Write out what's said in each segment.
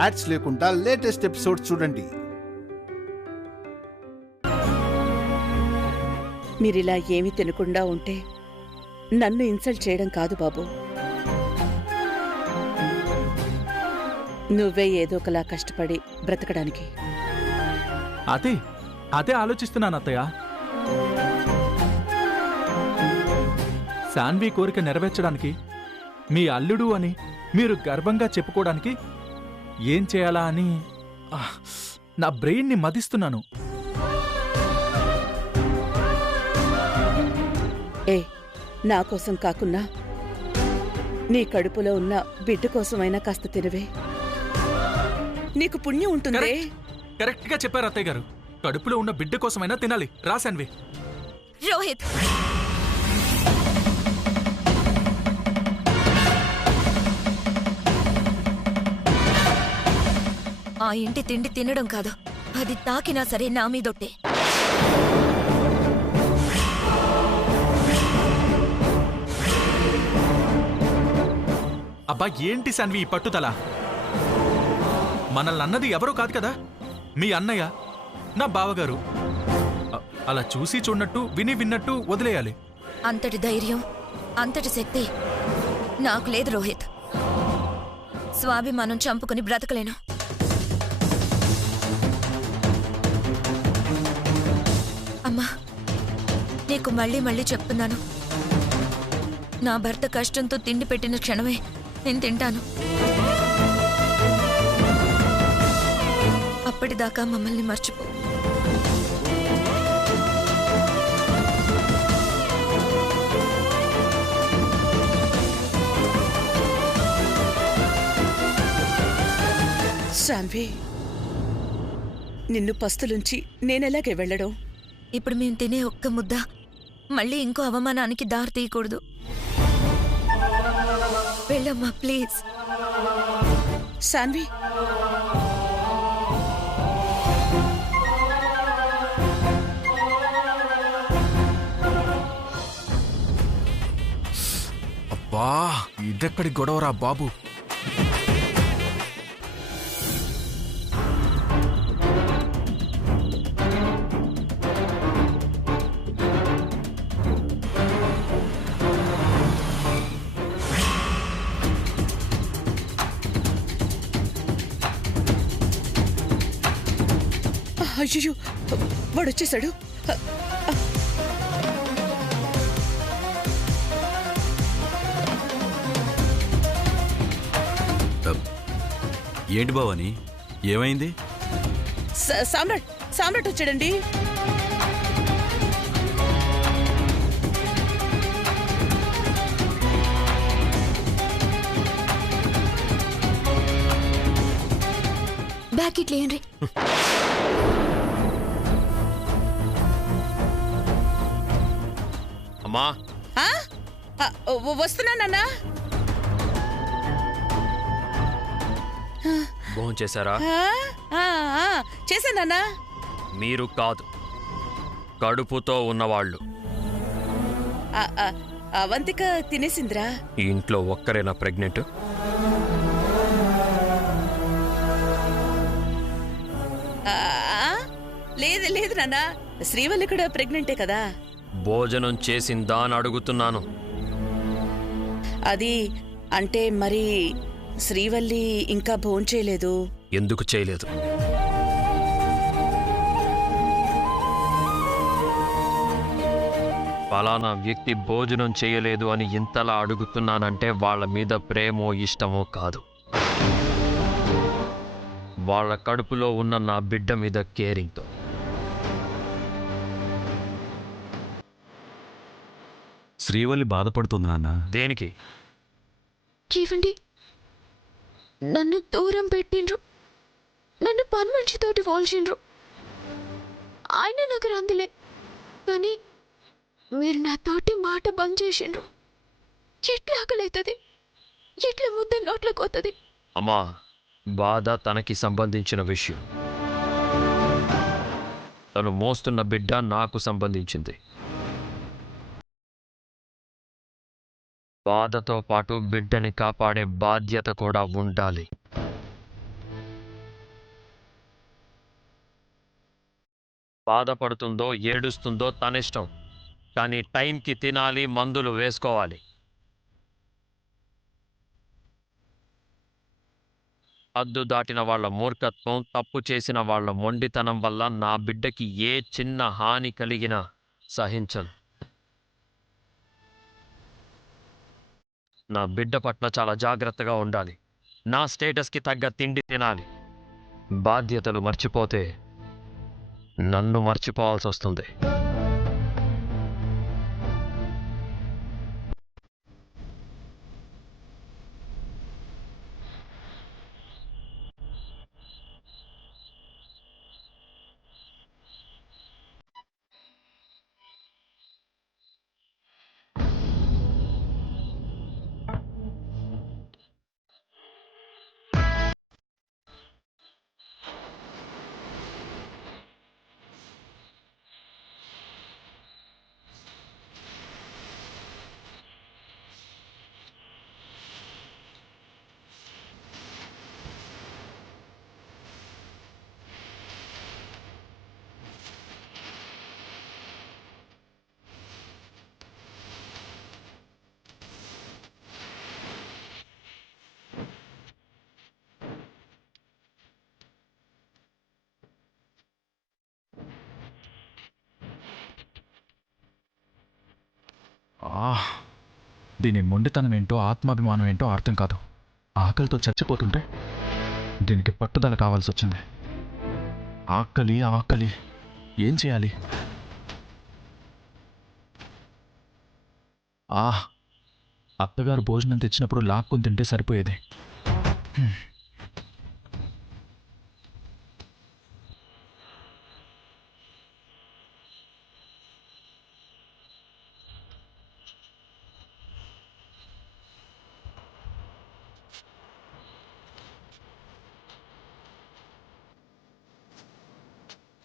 Ads లేకుండా latest episodes చూడండి. మీరిలా ఏమీ తినకుండా ఉంటే నన్ను ఇన్సల్ట్ చేయడం కాదు బాబు. నువ్వే ఏదో ఒకలా కష్టపడి బ్రతకడానికి. అదే ఆలోచిస్తున్నాను అత్తయ్య. శాన్వి కోరిక నెరవేర్చడానికి, మీ అల్లుడు అని మీరు గర్వంగా చెప్పుకోవడానికి ఏం చేయాలా అని నా బ్రెయిన్ని మదిస్తున్నాను. నా కోసం కాకున్నా నీ కడుపులో ఉన్న బిడ్డ కోసమైనా కాస్త తినవే, నీకు పుణ్యం ఉంటుంది. కరెక్ట్ గా చెప్పారు అత్తయ్య గారు. కడుపులో ఉన్న బిడ్డ కోసమైనా తినాలి. రాశాన్వి. రోహిత్, ఆ ఇంటి తిండి తినడం కాదు, అది తాకినా సరే నా మీదొట్టే. అబ్బా, ఏంటి శాన్వి ఈ పట్టుదల? మనల్ని అన్నది ఎవరో కాదు కదా, మీ అన్నయ్య, నా బావగారు. అలా చూసి చూడనట్టు, విని విన్నట్టు వదిలేయాలి. అంతటి ధైర్యం, అంతటి శక్తి నాకు లేదు రోహిత్. స్వాభిమానం చంపుకుని బ్రతకలేను. అమ్మా, నీకు మళ్ళీ మళ్ళీ చెప్తున్నాను, నా భర్త కష్టంతో తిండి పెట్టిన క్షణమే నేను తింటాను. అప్పటిదాకా మమ్మల్ని మర్చిపో. శాన్వి, నిన్ను పస్తులుంచి నేనెలాగే వెళ్ళడం? ఇప్పుడు మేము తినే ఒక్క ముద్ద మళ్ళీ ఇంకో అవమానానికి దారి తీయకూడదు. వెళ్ళమ్మా ప్లీజ్. శాన్వి, అబ్బా, ఇదెక్కడి గొడవరా బాబు. అయ్యో, వాడొచ్చేశాడు. ఏంటి భవాని, ఏమైంది? సామ్రాట్ వచ్చాడండి. బ్యాక్ ఇట్లా ఏంటి? అమ్మా, వస్తున్నానన్నా. భోజనం చేశారా? చేశానన్నా. మీరు కాదు, కడుపుతో ఉన్నవాళ్ళు. అవంతిక తినేసిందిరా. ఈ ఇంట్లో ఒక్కరేనా ప్రెగ్నెంట్? లేదు నాన్న, శ్రీవల్లి కూడా ప్రెగ్నెంటే కదా. భోజనం చేసిందా అని అడుగుతున్నాను. అది అంటే మరి శ్రీవల్లి ఇంకా భోంచేయలేదు. ఎందుకు చేయలేదు? ఫలానా వ్యక్తి భోజనం చేయలేదు అని ఇంతలా అడుగుతున్నానంటే వాళ్ళ మీద ప్రేమో ఇష్టమో కాదు, వాళ్ళ కడుపులో ఉన్న నా బిడ్డ మీద కేరింగ్తో. శ్రీవల్లి బాధపడుతుంది నాన్న. దేనికి? ఏవండి, నన్ను దూరం పెట్టిండ్రు, నన్ను పని మనిషితోటి పోల్చిండ్రు. ఆయన నాకు రందిలే, కానీ మీరు నాతోటి మాట బంద్ చేసిండ్రు. ఎట్లా ఆకలవుతుంది, ఎట్లా ముద్ద నోట్లోకి పోతుంది? అమ్మా, బాధ తనకి సంబంధించిన విషయం. తను మోస్తున్న బిడ్డ నాకు సంబంధించింది. బాధతో పాటు బిడ్డని కాపాడే బాధ్యత కూడా ఉండాలి. బాధపడుతుందో ఏడుస్తుందో తనిష్టం, కానీ టైంకి తినాలి, మందులు వేసుకోవాలి. హద్దు దాటిన వాళ్ళ మూర్ఖత్వం, తప్పు చేసిన వాళ్ళ మొండితనం వల్ల నా బిడ్డకి ఏ చిన్న హాని కలిగినా సహించను. నా బిడ్డ పట్ల చాలా జాగ్రత్తగా ఉండాలి. నా స్టేటస్కి తగ్గ తిండి తినాలి. బాధ్యతలు మర్చిపోతే నన్ను మర్చిపోవాల్సి వస్తుంది. దీని మొండితనం ఏంటో ఆత్మాభిమానం ఏంటో అర్థం కాదు. ఆకలితో చచ్చిపోతుంటే దీనికి పట్టుదల కావాల్సి వచ్చింది. ఆకలి ఆకలి, ఏం చేయాలి? అత్తగారు భోజనం తెచ్చినప్పుడు లాక్కుని తింటే సరిపోయేది.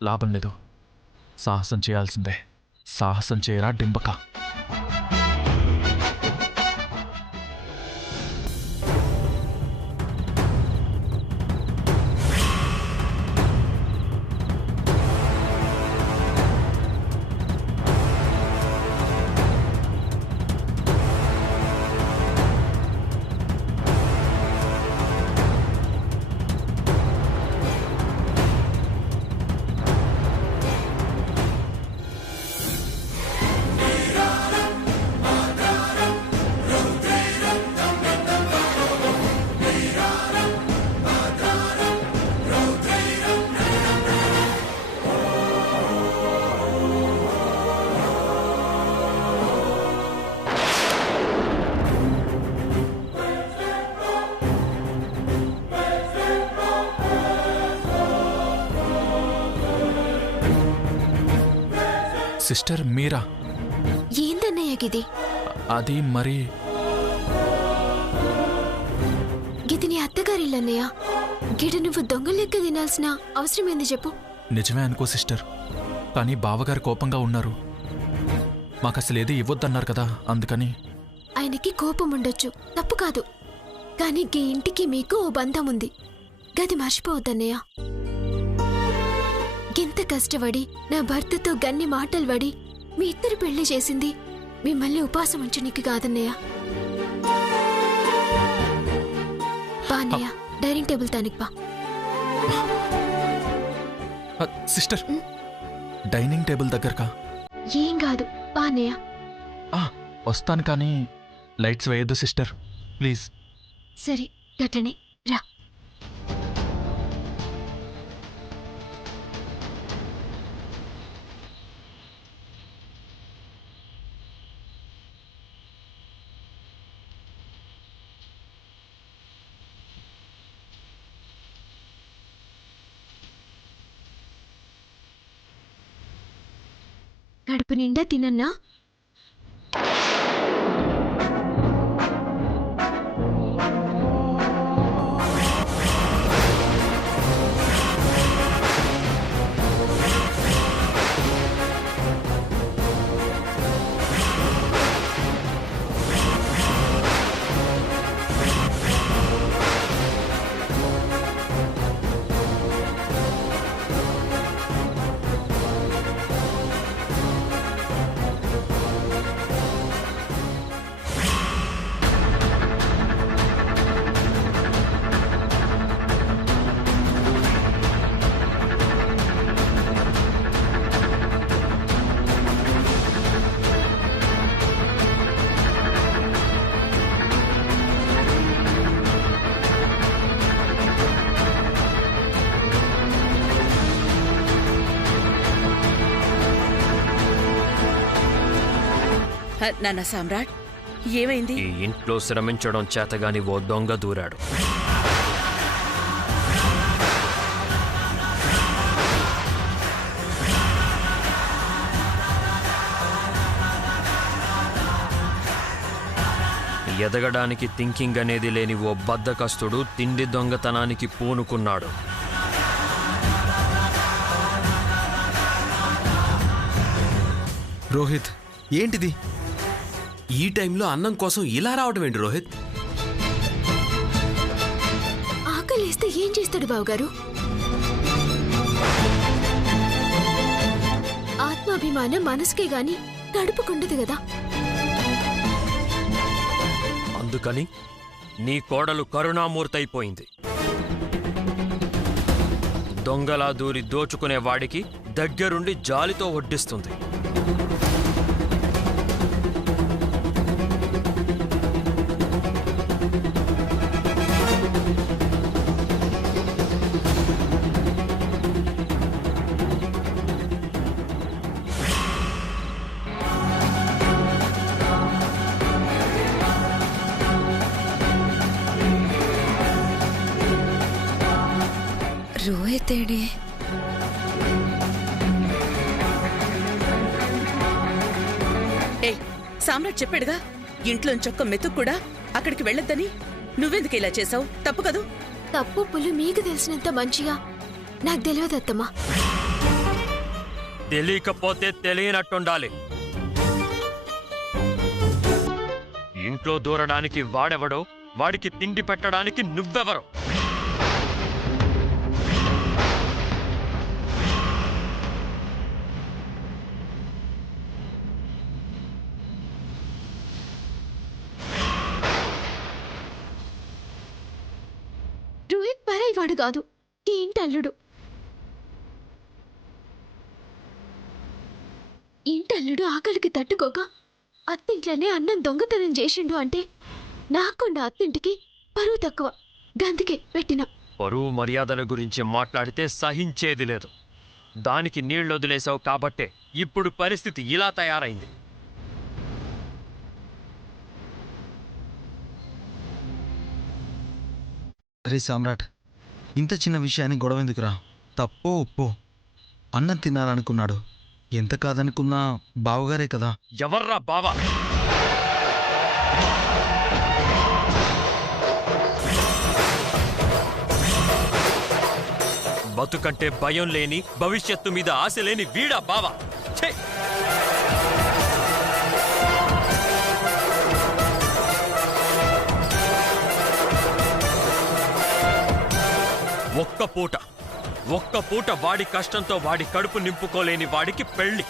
లాభం లేదు, సాహసం చేయాల్సిందే. సాహసం చేయరా డింబక. సిస్టర్ మీరా? ఏందన్నయ్య గిది? అది మరి గిది నీ అత్తగారిల్లన్నయ్య. గిడ నువ్వు దొంగ లెక్క తినాల్సిన అవసరం ఏంది చెప్పు? నిజమే అనుకో సిస్టర్, కానీ బావగారు కోపంగా ఉన్నారు. మాకసలు ఏది ఇవ్వద్దన్నారు కదా, అందుకని. ఆయనకి కోపం ఉండొచ్చు, తప్పు కాదు. కానీ గీ ఇంటికి మీకు ఓ బంధం ఉంది, గది మర్చిపోవద్దన్నయ్య. గింత కష్టపడి నా భర్తతో గన్ని మాటలు పడి మీ ఇద్దరు పెళ్లి చేసింది మిమ్మల్ని ఉపాసం ఉంచనికి కాదన్నయ్య. బాన్నయ్య, డైనింగ్ టేబుల్ తానికి బా. సిస్టర్, డైనింగ్ టేబుల్ దగ్గరకా? ఏం కాదు, బాన్నయ్య. వస్తాను, కానీ లైట్స్ వేయొద్దు సిస్టర్, ప్లీజ్. సరే, గట్టనే రా. కడుపు నిండా తినన్నా? నాన్న సామ్రాట్, ఏమైంది? ఈ ఇంట్లో శ్రమించడం చేతగాని ఓ దొంగ దూరాడు. ఎదగడానికి థింకింగ్ అనేది లేని ఓ బద్ధకస్తుడు తిండి దొంగతనానికి పూనుకున్నాడు. రోహిత్, ఏంటిది? ఈ టైంలో అన్నం కోసం ఇలా రావడం ఏంటి రోహిత్? ఆకలేస్తే ఏం చేస్తాడు బావగారు? ఆత్మాభిమానం మనసుకే గాని కడుపుకుండదు కదా. అందుకని నీ కోడలు కరుణామూర్తయిపోయింది. దొంగలా దూరి దోచుకునే వాడికి దగ్గరుండి జాలితో వడ్డిస్తుంది. రోహిత్ ఏడి? ఏయ్, సామ్రాట్ చెప్పాడుగా ఇంట్లోంచొక్క మెతుకు కూడా అక్కడికి వెళ్ళొద్దని. నువ్వెందుకు ఇలా చేసావు? తప్పు కదూ. తప్పు పులు మీకు తెలిసినంత మంచిగా నాకు తెలియదు అత్తమ్మా. తెలియకపోతే తెలియనట్టుండాలి. ఇంట్లో దూరడానికి వాడెవడో, వాడికి తిండి పెట్టడానికి నువ్వెవరో? రోహిత్ పరాయి వాడు కాదు, ఈ ఇంటి అల్లుడు. ఇంటల్లుడు ఆకలికి తట్టుకోక అత్తింట్లోనే అన్నం దొంగతనం చేసిండు అంటే నాకుండా అత్తింటికి పరువు తక్కువ. గందుకే పెట్టిన. పరువు మర్యాదల గురించి మాట్లాడితే సహించేది లేదు. దానికి నీళ్లొదిలేసావు కాబట్టే ఇప్పుడు పరిస్థితి ఇలా తయారైంది. అరే సామ్రాట్, ఇంత చిన్న విషయాన్ని గొడవ ఎందుకురా? తప్పో ఒప్పో అన్నం తినాలనుకున్నాడు. ఎంత కాదనుకున్నా బావగారే కదా. ఎవర్రా బావా? బతుకంటే భయం లేని, భవిష్యత్తు మీద ఆశ లేని వీడా బావా? ఛే! ఒక్క పూట వాడి కష్టంతో వాడి కడుపు నింపుకోలేని వాడికి పెళ్లి.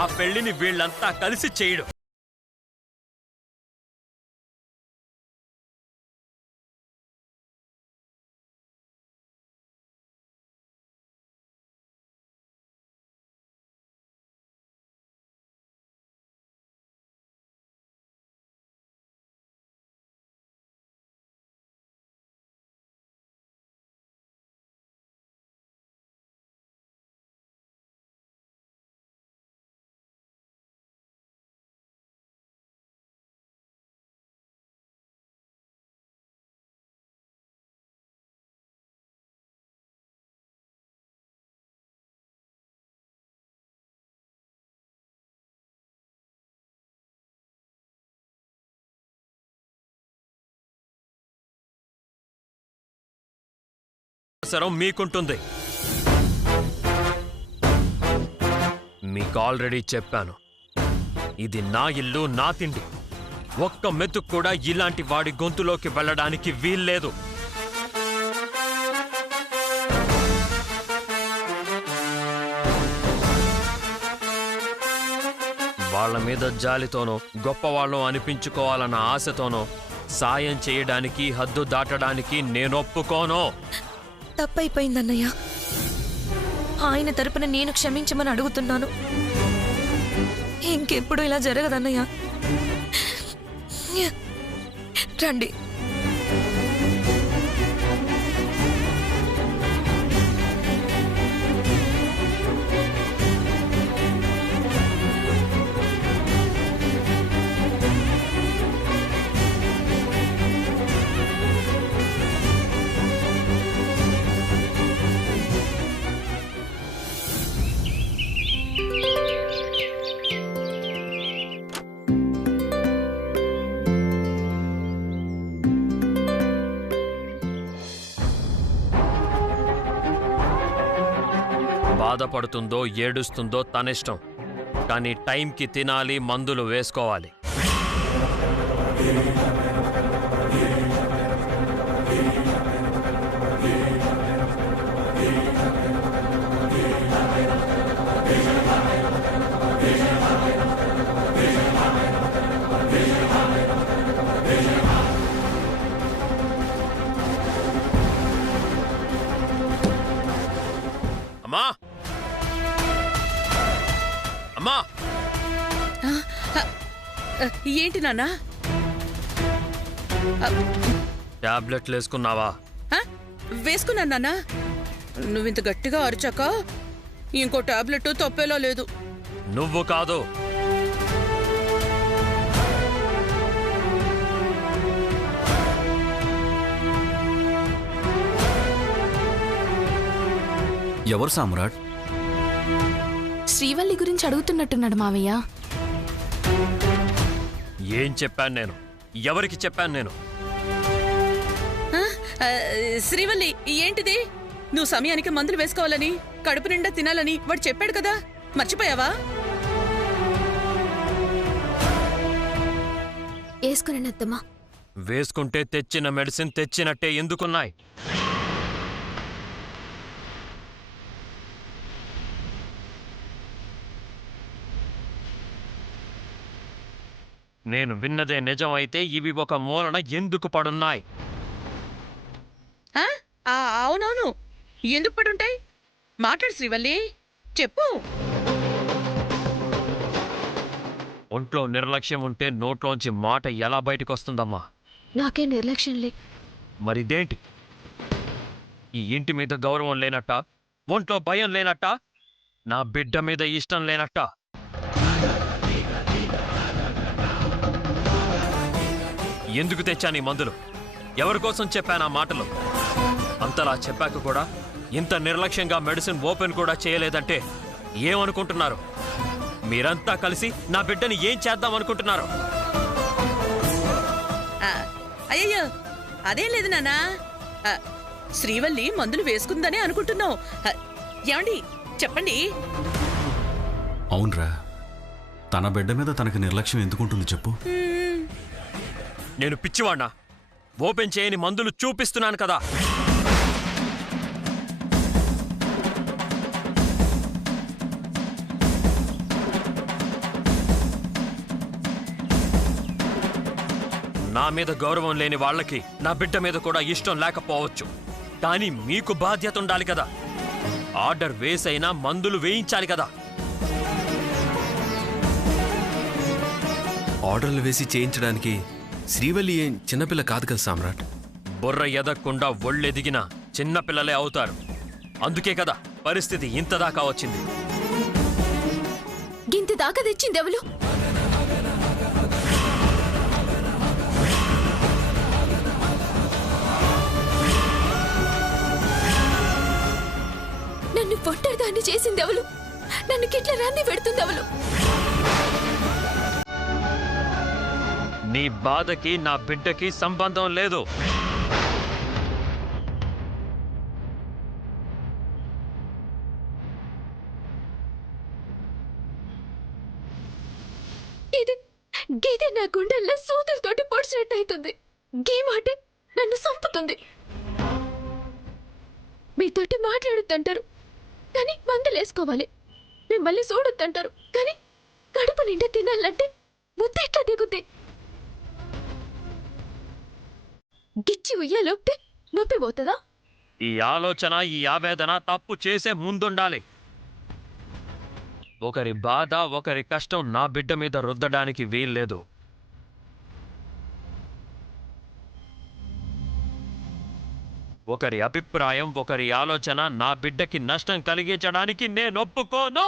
ఆ పెళ్లిని వీళ్ళంతా కలిసి చేయడం. అవసరం మీకుంటుంది. మీకు ఆల్రెడీ చెప్పాను, ఇది నా ఇల్లు, నా తిండి. ఒక్క మెతుకు కూడా ఇలాంటి వాడి గొంతులోకి వెళ్ళడానికి వీల్లేదు. వాళ్ళ మీద జాలితోనో, గొప్పవాళ్ళం అనిపించుకోవాలన్న ఆశతోనో సాయం చేయడానికి, హద్దు దాటడానికి నేనొప్పుకోను. తప్పైపోయిందన్నయ్య. ఆయన తరపున నేను క్షమించమని అడుగుతున్నాను. ఇంకెప్పుడు ఇలా జరగదన్నయ్య. రండి. బాధపడుతుందో ఏడుస్తుందో తనిష్టం, కానీ టైంకి తినాలి, మందులు వేసుకోవాలి. అమ్మా, అమ్మా, ఏంటి నాన్నా? టాబ్లెట్లు వేసుకున్నావా? వేసుకున్నాను నాన్నా. నువ్వింత గట్టిగా అరిచాక ఇంకో టాబ్లెట్ తప్పేలా లేదు. నువ్వు కాదు, ఎవరు సామ్రాట్? శ్రీవల్లి గురించి అడుగుతున్నట్టున్నాడు మావయ్య. ఏం చెప్పాను నేను? ఎవరికి చెప్పాను నేను? శ్రీవల్లి, ఏంటిది? నువ్వు సమయానికి మందులు వేసుకోవాలని, కడుపు నిండా తినాలని వాడు చెప్పాడు కదా, మర్చిపోయావా? వేసుకుని అత్తమ్మా. వేసుకుంటే తెచ్చిన మెడిసిన్ తెచ్చినట్టే ఎందుకున్నాయి? నేను విన్నదే నిజం అయితే ఇవి ఒక మూలన ఎందుకు పడున్నాయి? అవునవును, ఎందుకు పడుంటాయి? మాట్లాడు శ్రీవల్లి, చెప్పు. ఒంట్లో నిర్లక్ష్యం ఉంటే నోట్లోంచి మాట ఎలా బయటకు వస్తుందమ్మా? నాకే నిర్లక్ష్యం లే. మరిదేంటి? ఈ ఇంటి మీద గౌరవం లేనట్ట, ఒంట్లో భయం లేనట్ట, నా బిడ్డ మీద ఇష్టం లేనట్ట. ఎందుకు తెచ్చాను ఈ మందులు? ఎవరి కోసం చెప్పాను ఆ మాటలు? అంతలా చెప్పాక కూడా ఇంత నిర్లక్ష్యంగా మెడిసిన్ ఓపెన్ కూడా చేయలేదంటే ఏమనుకుంటున్నారు? మీరంతా కలిసి నా బిడ్డని ఏం చేద్దాం అనుకుంటున్నారు? అయ్యయ్యో, అదేం లేదు నాన్నా. శ్రీవల్లి మందులు వేసుకుందని అనుకుంటున్నావు. ఏమండి, చెప్పండి. అవునరా, తన బిడ్డ మీద తనకి నిర్లక్ష్యం ఎందుకుంటుంది చెప్పు? నేను పిచ్చివాణ్ణా? ఓపెన్ చేయని మందులు చూపిస్తున్నాను కదా. నా మీద గౌరవం లేని వాళ్ళకి నా బిడ్డ మీద కూడా ఇష్టం లేకపోవచ్చు, కానీ మీకు బాధ్యత ఉండాలి కదా. ఆర్డర్ వేసైనా మందులు వేయించాలి కదా. ఆర్డర్లు వేసి చేయించడానికి శ్రీవల్లి ఏం చిన్నపిల్ల కాదు కదా సామ్రాట్. బుర్ర ఎదగకుండా ఒళ్ళెదిగిన చిన్నపిల్లలే అవుతారు. అందుకే కదా పరిస్థితి ఇంతదాకా వచ్చింది. గింత దాకా తెచ్చింది ఎవరు? నన్ను పొట్టదాన్ని చేసింది ఎవరు? నన్ను కిట్ల రాన్ని పెడుతుంది ఎవరు? నీ బాధకి నా బిడ్డకి సంబంధం లేదు. గీదే నా గుండెల్లో సూదులతోటి పొడిచినట్టు అవుతుంది. గీ మాట నన్ను చంపుతుంది. మీతోటి మాట్లాడొద్దంటారు కానీ మందులు వేసుకోవాలి, మిమ్మల్ని చూడొద్దంటారు కానీ కడుపు నిండా తినాలంటే ముద్ద ఎట్లా దిగుద్ది? గిచ్చి ఉయ్యాలోపితే నొప్పి పోతుందా? ఈ ఆలోచన, ఈ ఆవేదన తప్పు చేసే ముందుండాలి. ఒకరి బాధ, ఒకరి కష్టం నా బిడ్డ మీద రుద్దడానికి వీల్లేదు. ఒకరి అభిప్రాయం, ఒకరి ఆలోచన నా బిడ్డకి నష్టం కలిగించడానికి నేను ఒప్పుకోను.